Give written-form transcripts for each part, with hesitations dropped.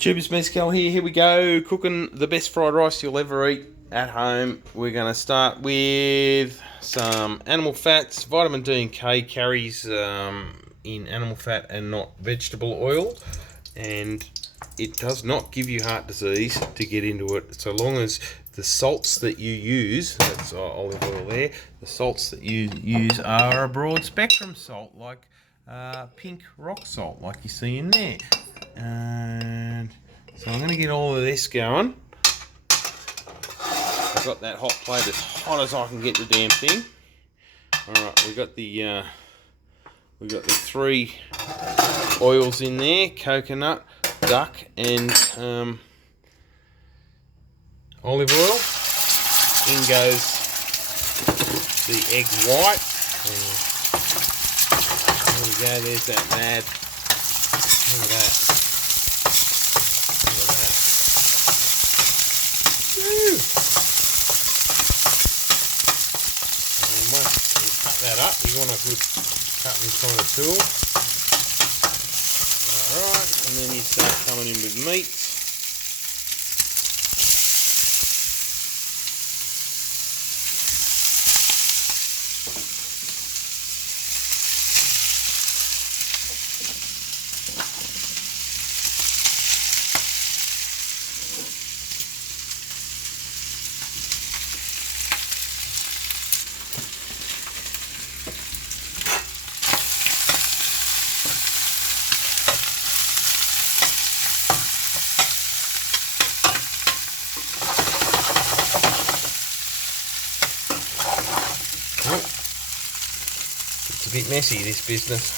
Tubers Mezcal here we go, cooking the best fried rice you'll ever eat at home. We're going to start with some animal fats. Vitamin D and K carries in animal fat and not vegetable oil, and it does not give you heart disease to get into it, so long as the salts that you use, that's olive oil there, the salts that you use are a broad spectrum salt, like pink rock salt like you see in there. And so I'm going to get all of this going. I've got that hot plate as hot as I can get the damn thing. Alright, we've got the three oils in there: coconut, duck, and olive oil. In goes the egg white. There we go, there's that mad. Look at that. Look at that. Woo! And once you cut that up, you want a good cutting kind of tool. Alright, and then you start coming in with meats. It's a bit messy, this business.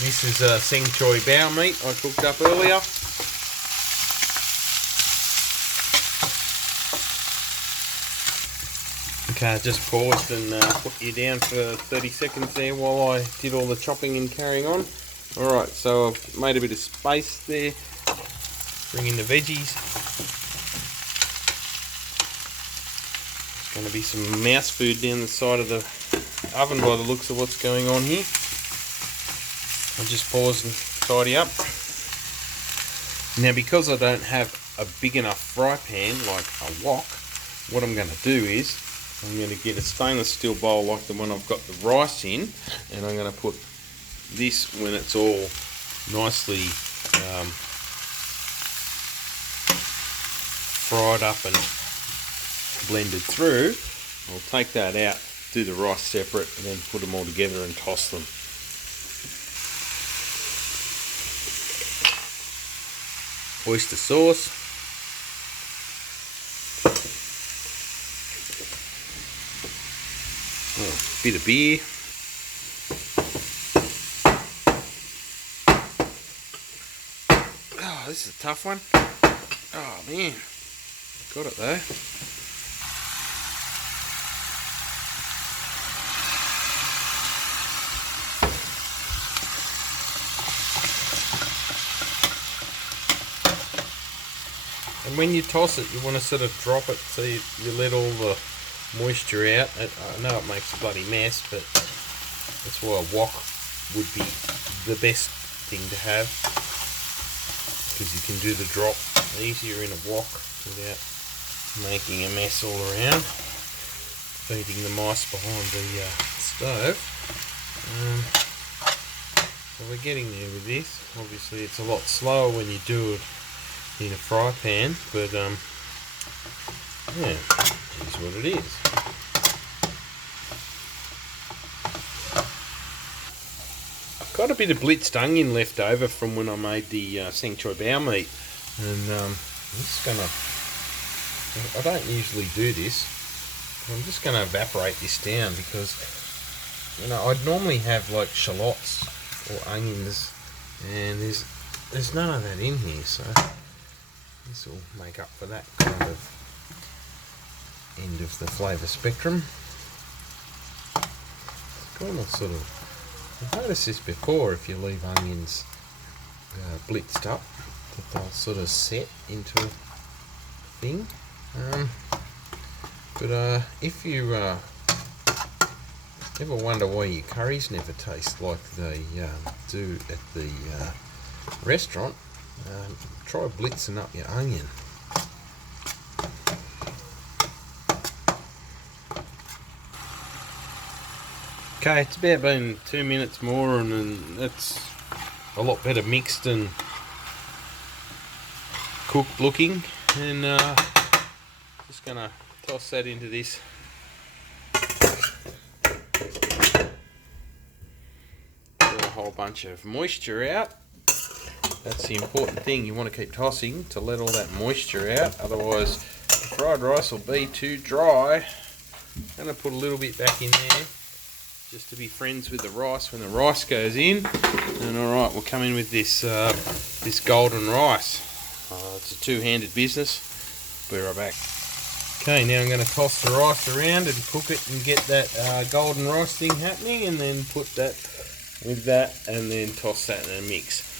This is seng choy bao meat I cooked up earlier. Okay, I just paused and put you down for 30 seconds there while I did all the chopping and carrying on. Alright, so I've made a bit of space there. Bring in the veggies. There's going to be some mouse food down the side of the oven by the looks of what's going on here. I'll just pause and tidy up. Now, because I don't have a big enough fry pan like a wok, what I'm going to do is I'm going to get a stainless steel bowl like the one I've got the rice in, and I'm going to put this, when it's all nicely fried up and blended through, I'll take that out, do the rice separate, and then put them all together and toss them. Oyster sauce, bit of beer, oh, this is a tough one. Oh man, got it though. And when you toss it, you want to sort of drop it so you let all the moisture out. I know it makes a bloody mess, but that's why a wok would be the best thing to have, because you can do the drop easier in a wok without making a mess all around, feeding the mice behind the stove. So we're getting there with this. Obviously it's a lot slower when you do it in a fry pan, but yeah, it's what it is. I've got a bit of blitzed onion left over from when I made the seng choy bao meat, and I'm just gonna, I don't usually do this, but I'm just gonna evaporate this down, because you know, I'd normally have like shallots or onions, and there's none of that in here, so this will make up for that kind of end of the flavour spectrum. It's kind of sort of, I've noticed this before, if you leave onions blitzed up, that they'll sort of set into a thing. But if you Ever wonder why your curries never taste like they do at the restaurant? Try blitzing up your onion. Okay, it's about been 2 minutes more, and then it's a lot better mixed and cooked looking. And just gonna toss that into this. Get a whole bunch of moisture out. That's the important thing. You want to keep tossing to let all that moisture out, otherwise the fried rice will be too dry. I'm going to put a little bit back in there just to be friends with the rice when the rice goes in. And alright, we'll come in with this this golden rice. It's a two-handed business. Be right back. Okay, now I'm going to toss the rice around and cook it and get that golden rice thing happening, and then put that with that, and then toss that in a mix.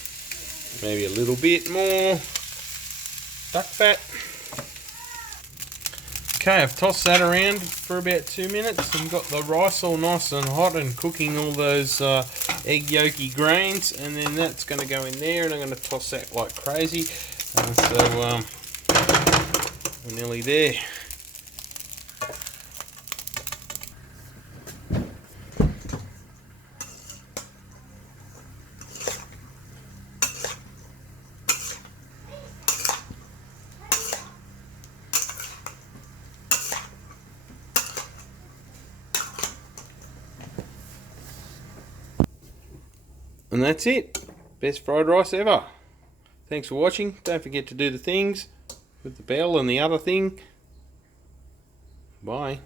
Maybe a little bit more duck fat. Okay, I've tossed that around for about 2 minutes and got the rice all nice and hot and cooking all those egg yolky grains, and then that's going to go in there, and I'm going to toss that like crazy. And so we're nearly there. And that's it. Best fried rice ever. Thanks for watching. Don't forget to do the things with the bell and the other thing. Bye.